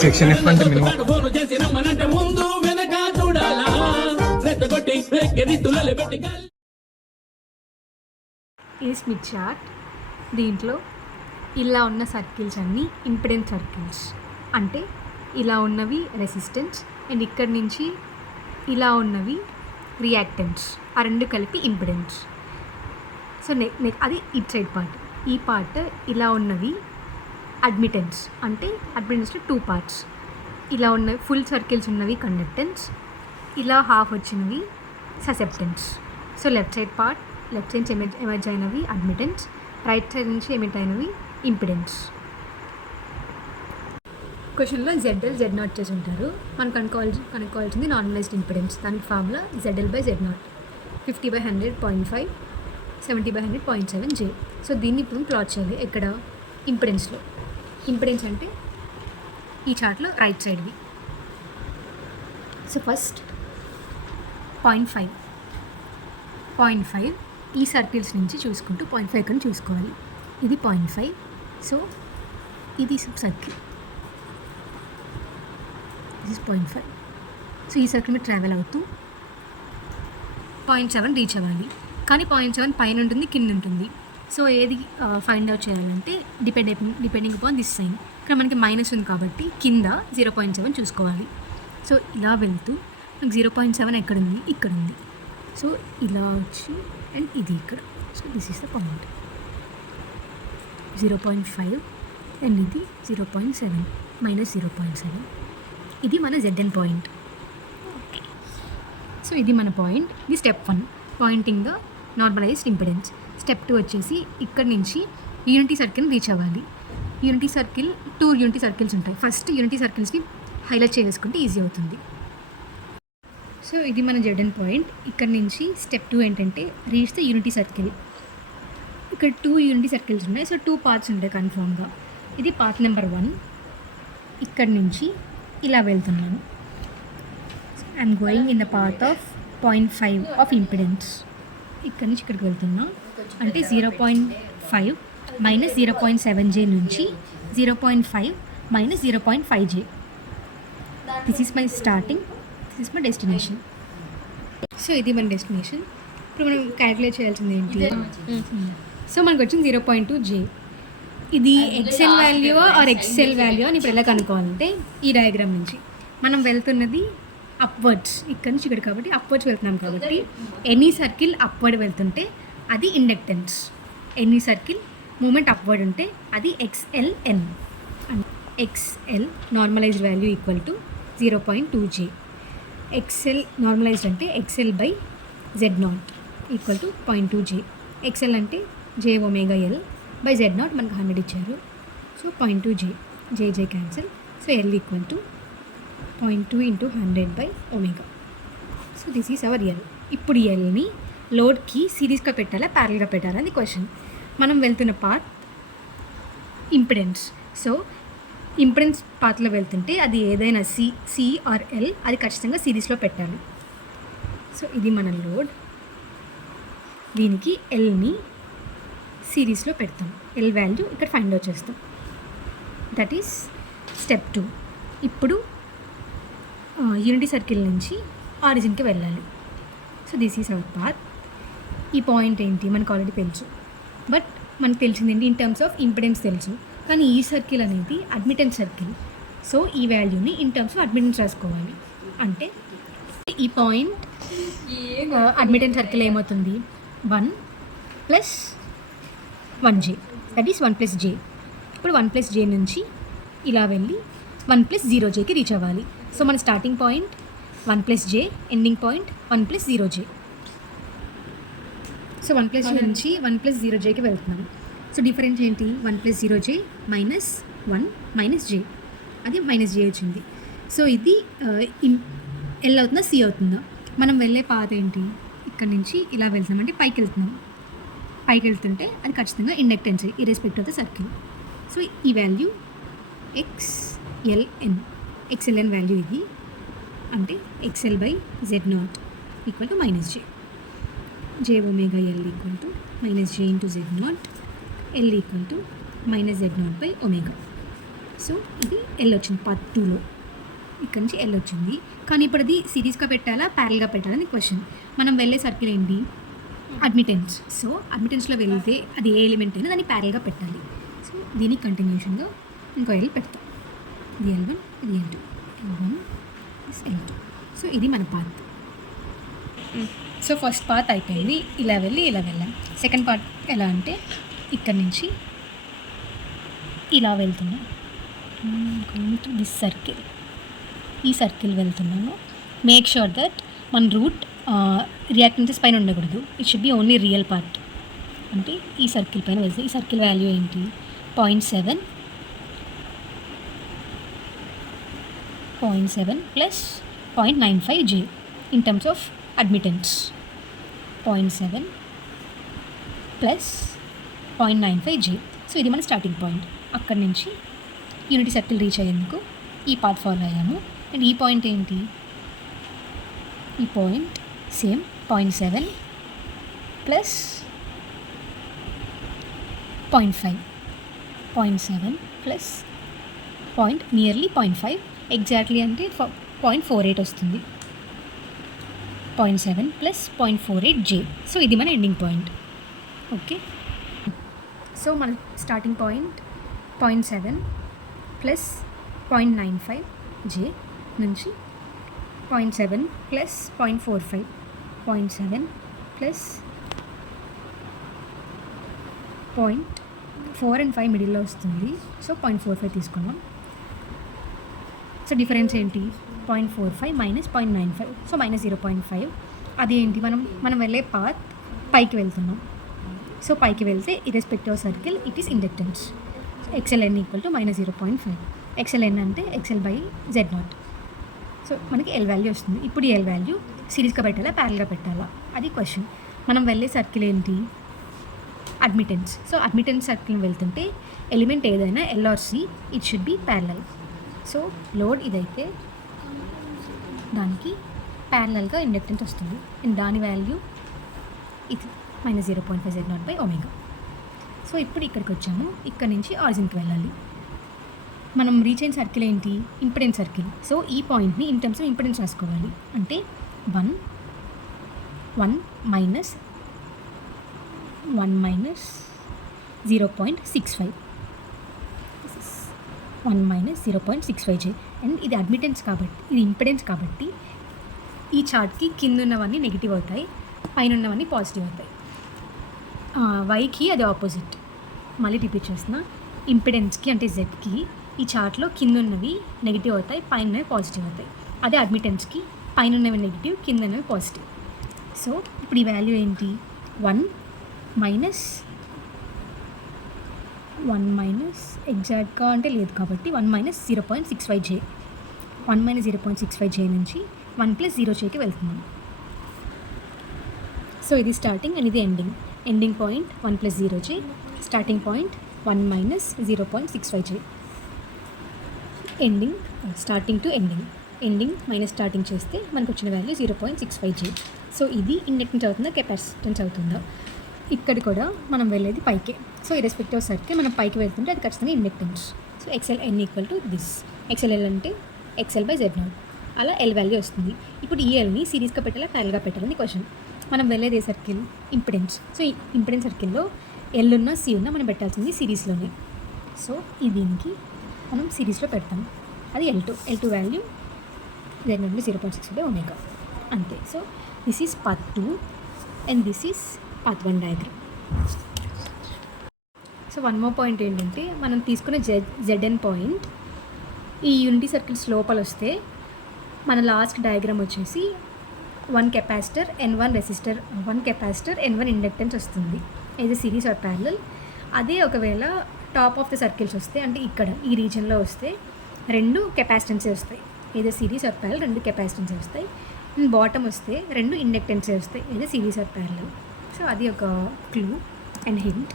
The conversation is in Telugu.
సెక్షన్ ఎఫ్ అంటే మినిమం ఈ స్మిత్ చార్ట్. దీంట్లో ఇలా ఉన్న సర్కిల్స్ అన్నీ ఇంపిడెన్స్ సర్కిల్స్, అంటే ఇలా ఉన్నవి రెసిస్టెన్స్ అండ్ ఇక్కడి నుంచి ఇలా ఉన్నవి రియాక్టెన్స్, ఆ రెండు కలిపి ఇంపిడెన్స్. సో అది ఇట్ సైడ్ పార్ట్. ఈ పార్ట్ ఇలా ఉన్నవి అడ్మిటెన్స్, అంటే అడ్మిటెన్స్లో టూ పార్ట్స్. ఇలా ఉన్నవి ఫుల్ సర్కిల్స్ ఉన్నవి కండక్టెన్స్, ఇలా హాఫ్ వచ్చినవి susceptance. So left side part, left side emerge అయినవి అడ్మిటెన్స్, రైట్ సైడ్ నుంచి ఎమిట్ అయినవి ఇంపిడెన్స్. క్వశ్చన్లో ZL Z0 చేసి ఉంటారు. మనం కనుక్కోవాల్సింది నార్మలైజ్డ్ ఇంపిడెన్స్. దానికి ఫార్ములా ZL/Z0 50/100 0.5, 70/100 0.7 J. సో దీన్ని ఇప్పుడు ప్లాట్ చేయాలి. ఎక్కడ? ఇంపిడెన్స్లో. ఇంపిడెన్స్ అంటే ఈ చార్ట్లో రైట్ సైడ్వి. సో ఫస్ట్ 0.5 ఈ సర్కిల్స్ నుంచి చూసుకుంటూ 0.5 కన్నా చూసుకోవాలి. ఇది 0.5. సో ఇది సర్కిల్, దిస్ ఇస్ 0.5. సో ఈ సర్కిల్ మీద ట్రావెల్ అవుతూ 0.7 రీచ్ అవ్వాలి. కానీ 0.7 పైన ఉంటుంది, కింద ఉంటుంది. సో ఏది ఫైండ్ అవుట్ చేయాలంటే డిపెండింగ్ అపాన్ దిస్ సైన్. ఇక్కడ మనకి మైనస్ ఉంది కాబట్టి కింద 0.7 చూసుకోవాలి. సో ఇలా వెళ్తూ మనకి 0.7 ఎక్కడుంది? ఇక్కడ ఉంది. సో ఇలా వచ్చి అండ్ ఇది ఇక్కడ. So this is the point 0.5 and ఇది 0.7 -0.7. ఇది మన ZN పాయింట్. సో ఇది మన పాయింట్. ఇది step 1, pointing the normalized impedance. Step 2 వచ్చేసి ఇక్కడ నుంచి యూనిటీ సర్కిల్ని రీచ్ అవ్వాలి. యూనిటీ సర్కిల్, 2 యూనిటీ సర్కిల్స్ ఉంటాయి. ఫస్ట్ యూనిటీ సర్కిల్స్ని హైలైట్ చేసుకుంటే ఈజీ అవుతుంది. సో ఇది మన ZN పాయింట్. ఇక్కడ నుంచి స్టెప్ 2 ఏంటంటే రీచ్ ద యూనిటీ సర్కిల్. ఇక్కడ 2 యూనిటీ సర్కిల్స్ ఉన్నాయి. సో 2 పార్ట్స్ ఉంటాయి కన్ఫామ్గా. ఇది పార్ట్ నెంబర్ 1. ఇక్కడ నుంచి ఇలా వెళ్తున్నాను. I'm going in the path of 0.5 of impedance. ఇక్కడ నుంచి ఇక్కడికి వెళ్తున్నా. అంటే 0.5 - 0.7 J నుంచి 0.5 - 0.5 J. This is my starting, this is my destination. So ఇది మన డెస్టినేషన్. ఇప్పుడు మనం క్యాలిక్యులేట్ చేయాల్సింది ఏంటి? సో మనకు వచ్చింది 0.2 J. ఇది XL value or XL value అని ఇప్పుడు ఎలా కనుక్కోవాలంటే ఈ డయాగ్రామ్ నుంచి మనం వెళ్తున్నది అప్వర్డ్స్, ఇక్కడ నుంచి ఇక్కడ కాబట్టి అప్వర్డ్స్ వెళ్తున్నాం కాబట్టి ఎనీ సర్కిల్ అప్వర్డ్ వెళ్తుంటే అది inductance. Any circle movement upward ఉంటే అది XLN. XL normalized value equal to 0.2 J. XL normalized అంటే XL/Z0 equal to 0.2 J. XL అంటే JωL/Z0 మనకు 100 ఇచ్చారు. So 0.2 J, JJ cancel. So L equal to 0.2 × 100/ω. So this is our L. ఇప్పుడు Lని లోడ్కి సిరీస్గా పెట్టాలా, ప్యారల్గా పెట్టాలా అని క్వశ్చన్. మనం వెళ్తున్న పాత్ ఇంపిడెన్స్. సో ఇంపిడెన్స్ పాత్లో వెళ్తుంటే అది ఏదైనా C ఆర్ L అది ఖచ్చితంగా సిరీస్లో పెట్టాలి. సో ఇది మన లోడ్. దీనికి Lని సిరీస్లో పెడతాం. L వాల్యూ ఇక్కడ ఫైండ్ అవుట్ చేస్తాం. That is step 2. ఇప్పుడు యూనిటీ సర్కిల్ నుంచి ఆరిజిన్కి వెళ్ళాలి. So this is our path. ఈ పాయింట్ ఏంటి మనకు ఆల్రెడీ తెలుసు, బట్ మనకు తెలిసింది ఏంటి? ఇన్ టర్మ్స్ ఆఫ్ ఇంపిడెన్స్ తెలుసు. కానీ ఈ సర్కిల్ అనేది అడ్మిటెన్స్ సర్కిల్. సో ఈ వాల్యూని ఇన్ టర్మ్స్ ఆఫ్ అడ్మిటెన్స్ రాసుకోవాలి. అంటే ఈ పాయింట్ అడ్మిటెన్స్ సర్కిల్ ఏమవుతుంది? 1 + 1 J, దట్ ఈస్ 1 + J. ఇప్పుడు 1 + J నుంచి ఇలా వెళ్ళి 1 + 0 Jకి రీచ్ అవ్వాలి. సో మన starting point 1 + J, ending point 1 + 0 J. So 1 + J నుంచి 1 + 0 Jకి వెళ్తున్నాం. సో డిఫరెన్స్ ఏంటి? 1 + 0 J -1 - J, అది -J వచ్చింది. సో ఇది L అవుతుందా, C అవుతుందా? మనం వెళ్ళే పాత్ ఏంటి? ఇక్కడ నుంచి ఇలా వెళ్తున్నాం అంటే పైకి వెళ్తున్నాం. పైకి వెళ్తుంటే అది ఖచ్చితంగా inductance irrespective of the circle. So ఈ వాల్యూ XLN వాల్యూ ఇది. అంటే XL/Z0 equal to -J. JωL equal to -J × Z0, L equal to -Z0/ω. So ఇది ఎల్ వచ్చింది పార్ట్ 2లో, ఇక్కడ నుంచి ఎల్ వచ్చింది. కానీ ఇప్పుడు అది సిరీస్గా పెట్టాలా ప్యారల్గా పెట్టాలా అని క్వశ్చన్. మనం వెళ్ళే సర్కిల్ ఏంటి, అడ్మిటెన్స్. సో అడ్మిటెన్స్లో వెళ్తే అది ఏ ఎలిమెంట్ అయినా దాన్ని ప్యారల్గా పెట్టాలి. సో దీనికి కంటిన్యూషన్గా ఇంకో ఎల్ పెడతాం. ఇది L1, ఇది L2, L1 L2. సో ఇది మన పాత్. సో ఫస్ట్ పాత్ అయిపోయింది, ఇలా వెళ్ళాం. సెకండ్ పార్ట్ ఎలా అంటే ఇక్కడ నుంచి ఇలా వెళ్తున్నాం, దిస్ సర్కిల్, ఈ సర్కిల్ వెళ్తున్నాను. మేక్ షూర్ దట్ మన రూట్ రియాక్టెన్సెస్ పైన ఉండకూడదు, it should be only real part. అంటే ఈ సర్కిల్ పైన వెళ్తే ఈ సర్కిల్ వాల్యూ ఏంటి, 0.7 plus 0.95 J in terms of admittance. 0.7 plus 0.95 J. So ఇది మన స్టార్టింగ్ పాయింట్. అక్కడి నుంచి యూనిటీ సర్కిల్ రీచ్ అయ్యేందుకు ఈ పాత్ ఫాలో అయ్యాము. అండ్ ఈ పాయింట్ ఏంటి, ఈ point same 0.7 plus 0.5, 0.7 plus nearly 0.5, exactly అంటే 0.48 వస్తుంది. 0.7 ప్లస్ 0.48 J. సో ఇది మన ఎండింగ్ పాయింట్. ఓకే, సో మన స్టార్టింగ్ పాయింట్ 0.7 ప్లస్ 0.95 J నుంచి 0.7 ప్లస్ 0.45, 0.7 ప్లస్ 0.4 and 5 మిడిల్లో వస్తుంది. సో 0.45 తీసుకున్నాం. సో డిఫరెన్స్ ఏంటి, 0.45 మైనస్ 0.95, సో మైనస్ 0.5. అదేంటి, మనం వెళ్ళే పాత్ పైకి వెళ్తున్నాం. సో పైకి వెళ్తే irrespective of circle it is inductance. XLN equal to minus 0.5. XLN అంటే XL/Z0. సో మనకి ఎల్ వాల్యూ వస్తుంది. ఇప్పుడు ఈ ఎల్ వాల్యూ సిరీస్గా పెట్టాలా ప్యారల్గా పెట్టాలా అది క్వశ్చన్. మనం వెళ్ళే సర్కిల్ ఏంటి, అడ్మిటెన్స్. సో అడ్మిటెన్స్ సర్కిల్ వెళ్తుంటే ఎలిమెంట్ ఏదైనా L or C it should be parallel. So load ఇదైతే దానికి ప్యారలల్గా ఇండక్టెన్స్ వస్తుంది. అండ్ దాని వాల్యూ ఇది మైనస్ 0.5 Z0/ω. సో ఇప్పుడు ఇక్కడికి వచ్చాము, ఇక్కడ నుంచి ఆరిజిన్కి వెళ్ళాలి. మనం రీచ్ అయిన సర్కిల్ ఏంటి, ఇంపిడెన్స్ సర్కిల్. సో ఈ పాయింట్ని ఇన్ టర్మ్స్ ఆఫ్ ఇంపిడెన్స్ రాసుకోవాలి. అంటే 1 మైనస్ 0.65, 1 మైనస్ 0.65 J. అండ్ ఇది అడ్మిటెన్స్ కాబట్టి, ఇది ఇంపిడెన్స్ కాబట్టి ఈ చార్ట్కి కింద ఉన్నవన్నీ నెగిటివ్ అవుతాయి, పైన ఉన్నవన్నీ పాజిటివ్ అవుతాయి. వైకి అది ఆపోజిట్. మళ్ళీ రిపీట్ చేస్తున్నా, ఇంపిడెన్స్కి అంటే జెడ్కి ఈ చార్ట్లో కింద ఉన్నవి నెగిటివ్ అవుతాయి, పైన ఉన్నవి పాజిటివ్ అవుతాయి. అదే అడ్మిటెన్స్కి పైన ఉన్నవి నెగిటివ్, కింద ఉన్నవి పాజిటివ్. సో ఇప్పుడు ఈ వాల్యూ ఏంటి, 1 మైనస్ ఎగ్జాక్ట్గా అంటే లేదు కాబట్టి 1 మైనస్ 0.65 J. 1 మైనస్ 0.65 J నుంచి 1 ప్లస్ 0 Jకి వెళ్తున్నాం. సో ఇది స్టార్టింగ్ అండ్ ఇది ending point 1 plus 0 J, starting point 1 minus 0.65 J. Starting to ending minus starting చేస్తే మనకు వచ్చిన వాల్యూ 0.65 J. సో ఇది ఇండక్టెన్స్ అవుతుందా కెపాసిటెన్స్ అవుతుందా, ఇక్కడ కూడా మనం వెళ్ళేది పైకే. సో ఇర్రెస్పెక్టివ్ ఆఫ్ సర్కిల్ మనం పైకి వెళ్తుంటే అది ఖచ్చితంగా inductance. So XLN equal to this. XLL అంటే XL/Z0. అలా ఎల్ వాల్యూ వస్తుంది. ఇప్పుడు ఈ ఎల్ని సిరీస్గా పెట్టాలా ప్యారల్గా పెట్టాలని క్వశ్చన్. మనం వెళ్ళేది ఏ సర్కిల్, ఇంపిడెన్స్. సో ఈ ఇంపిడెన్స్ సర్కిల్లో ఎల్ ఉన్నా సి ఉన్నా మనం పెట్టాల్సింది సిరీస్లోనే. సో ఈ దీనికి మనం సిరీస్లో పెడతాం, అది L2 వాల్యూ Z0.6/ω అంతే. So this is part 2 and this is part 1 diagram. So one more point ఏంటంటే, మనం తీసుకున్న ZN పాయింట్ ఈ యూనిటీ సర్కిల్స్ లోపల వస్తే మన లాస్ట్ డయాగ్రామ్ వచ్చేసి 1 capacitor N1 resistor, 1 capacitor N1 inductance వస్తుంది, ఏదో సిరీస్ ఆర్ ప్యారలల్. అదే ఒకవేళ టాప్ ఆఫ్ ద సర్కిల్స్ వస్తే, అంటే ఇక్కడ ఈ రీజన్లో వస్తే 2 కెపాసిటెన్సే వస్తాయి, ఏదో సిరీస్ ఆర్ ప్యారలల్ 2 కెపాసిటెన్సే వస్తాయి. అండ్ బాటమ్ వస్తే 2 ఇండక్టెన్సే వస్తాయి, ఏదో సిరీస్ ఆర్ ప్యారలల్. సో అది ఒక క్లూ అండ్ హింట్.